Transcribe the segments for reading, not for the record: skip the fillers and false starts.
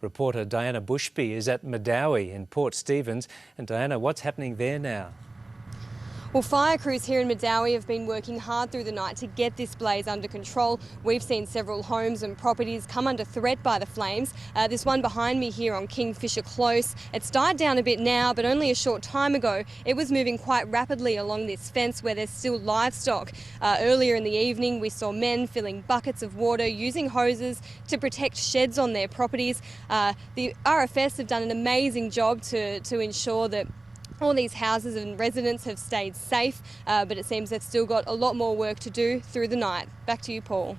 Reporter Diana Bushby is at Medowie in Port Stephens. And Diana, what's happening there now? Well, fire crews here in Medowie have been working hard through the night to get this blaze under control. We've seen several homes and properties come under threat by the flames. This one behind me here on Kingfisher Close, it's died down a bit now, but only a short time ago it was moving quite rapidly along this fence where there's still livestock. Earlier in the evening we saw men filling buckets of water using hoses to protect sheds on their properties. The RFS have done an amazing job to ensure that all these houses and residents have stayed safe, but it seems they've still got a lot more work to do through the night. Back to you, Paul.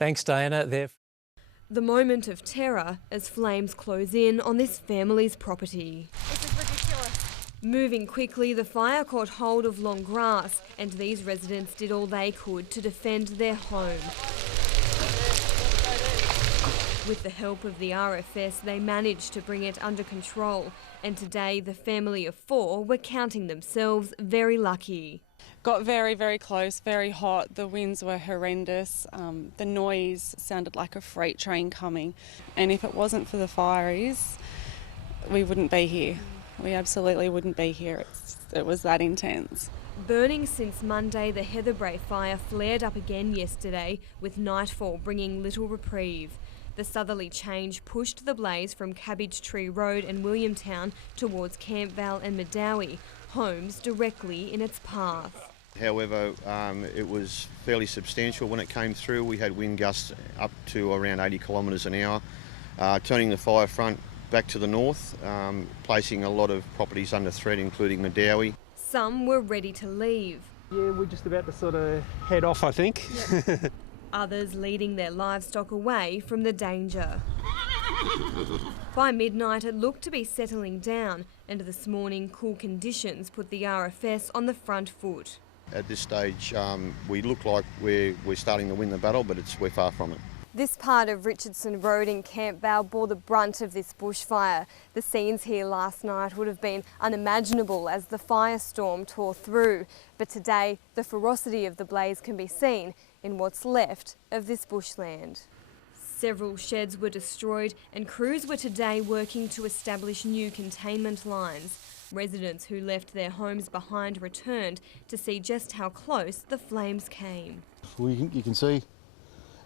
Thanks, Diana. The moment of terror as flames close in on this family's property. This is ridiculous. Moving quickly, the fire caught hold of long grass, and these residents did all they could to defend their home. With the help of the RFS, they managed to bring it under control. And today, the family of 4 were counting themselves very lucky. Got very, very close, very hot. The winds were horrendous. The noise sounded like a freight train coming. And if it wasn't for the fireys, we wouldn't be here. We absolutely wouldn't be here. It was that intense. Burning since Monday, the Heatherbrae fire flared up again yesterday, with nightfall bringing little reprieve. The southerly change pushed the blaze from Cabbage Tree Road and Williamtown towards Campvale and Medowie, homes directly in its path. However, it was fairly substantial when it came through. We had wind gusts up to around 80 kilometres an hour, turning the fire front back to the north, placing a lot of properties under threat, including Medowie. Some were ready to leave. Yeah, we're just about to sort of head off, I think. Yep. Others leading their livestock away from the danger. By midnight it looked to be settling down, and this morning cool conditions put the RFS on the front foot. At this stage we look like we're starting to win the battle, but we're far from it. This part of Richardson Road in Campvale bore the brunt of this bushfire. The scenes here last night would have been unimaginable as the firestorm tore through. But today, the ferocity of the blaze can be seen in what's left of this bushland. Several sheds were destroyed and crews were today working to establish new containment lines. Residents who left their homes behind returned to see just how close the flames came. You can see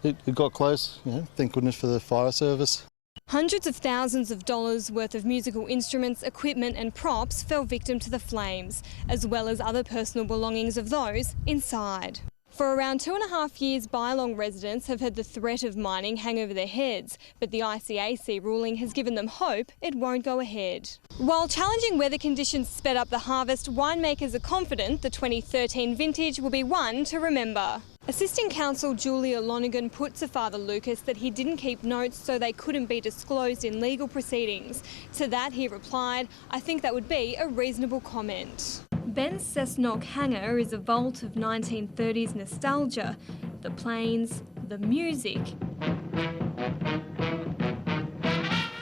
it got close, thank goodness for the fire service. Hundreds of thousands of dollars worth of musical instruments, equipment and props fell victim to the flames, as well as other personal belongings of those inside. For around 2.5 years, Bylong residents have had the threat of mining hang over their heads, but the ICAC ruling has given them hope it won't go ahead. While challenging weather conditions sped up the harvest, winemakers are confident the 2013 vintage will be one to remember. Assistant Counsel Julia Lonergan put to Father Lucas that he didn't keep notes so they couldn't be disclosed in legal proceedings. To that he replied, "I think that would be a reasonable comment." Ben's Cessnock hangar is a vault of 1930s nostalgia. The planes, the music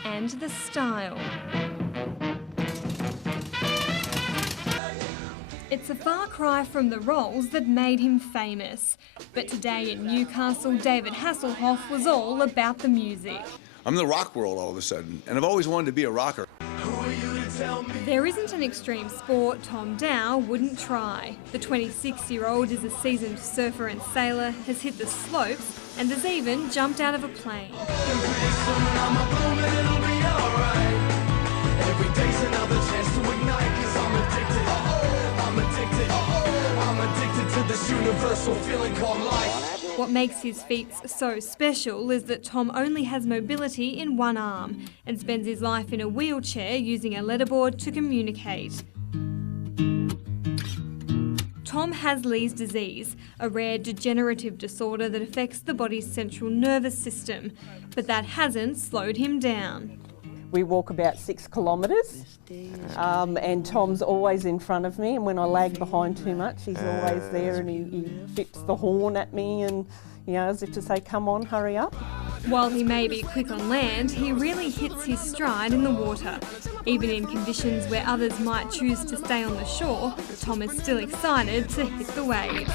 and the style. It's a far cry from the roles that made him famous. But today in Newcastle, David Hasselhoff was all about the music. I'm in the rock world all of a sudden, and I've always wanted to be a rocker. There isn't an extreme sport Tom Dow wouldn't try. The 26-year-old is a seasoned surfer and sailor, has hit the slopes and has even jumped out of a plane. What makes his feats so special is that Tom only has mobility in one arm and spends his life in a wheelchair using a letterboard to communicate. Tom has Lee's disease, a rare degenerative disorder that affects the body's central nervous system, but that hasn't slowed him down. We walk about 6 kilometres and Tom's always in front of me, and when I lag behind too much he's always there and he flips the horn at me and, as if to say, come on, hurry up. While he may be quick on land, he really hits his stride in the water. Even in conditions where others might choose to stay on the shore, Tom is still excited to hit the waves.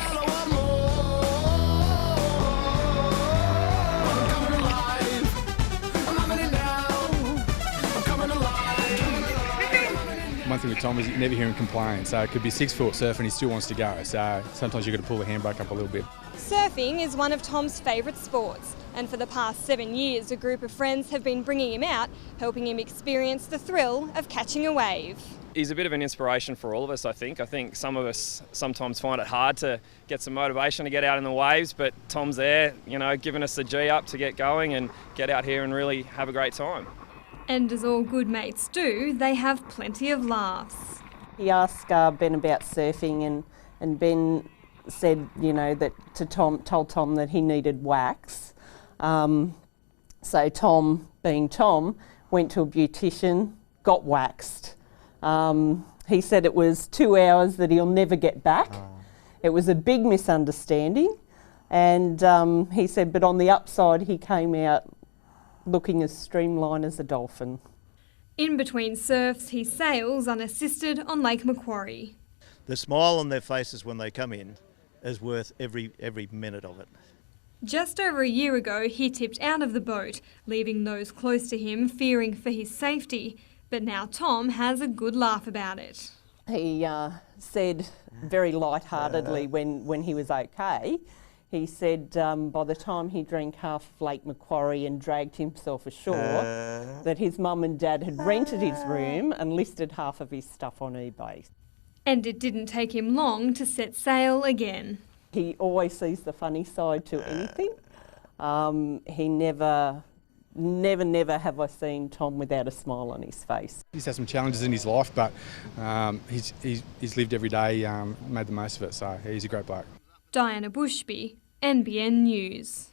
one thing with Tom is you never hear him complain. So it could be 6 foot surf and he still wants to go. So sometimes you've got to pull the handbrake up a little bit. Surfing is one of Tom's favourite sports, and for the past 7 years a group of friends have been bringing him out, helping him experience the thrill of catching a wave. He's a bit of an inspiration for all of us, I think. I think some of us sometimes find it hard to get some motivation to get out in the waves, but Tom's there, you know, giving us the G up to get going and get out here and really have a great time. And as all good mates do, they have plenty of laughs. He asked Ben about surfing and Ben said, you know, that told Tom that he needed wax. So Tom, being Tom, went to a beautician, got waxed. He said it was 2 hours that he'll never get back. It was a big misunderstanding, and he said, but on the upside he came out looking as streamlined as a dolphin. In between surfs, he sails unassisted on Lake Macquarie. The smile on their faces when they come in is worth every minute of it. Just over a year ago, he tipped out of the boat, leaving those close to him fearing for his safety. But now Tom has a good laugh about it. He said very lightheartedly when he was okay, he said by the time he drank half of Lake Macquarie and dragged himself ashore, that his mum and dad had rented his room and listed half of his stuff on eBay. And it didn't take him long to set sail again. He always sees the funny side to anything. He never have I seen Tom without a smile on his face. He's had some challenges in his life, but he's lived every day, made the most of it, so he's a great bloke. Diana Bushby, NBN News.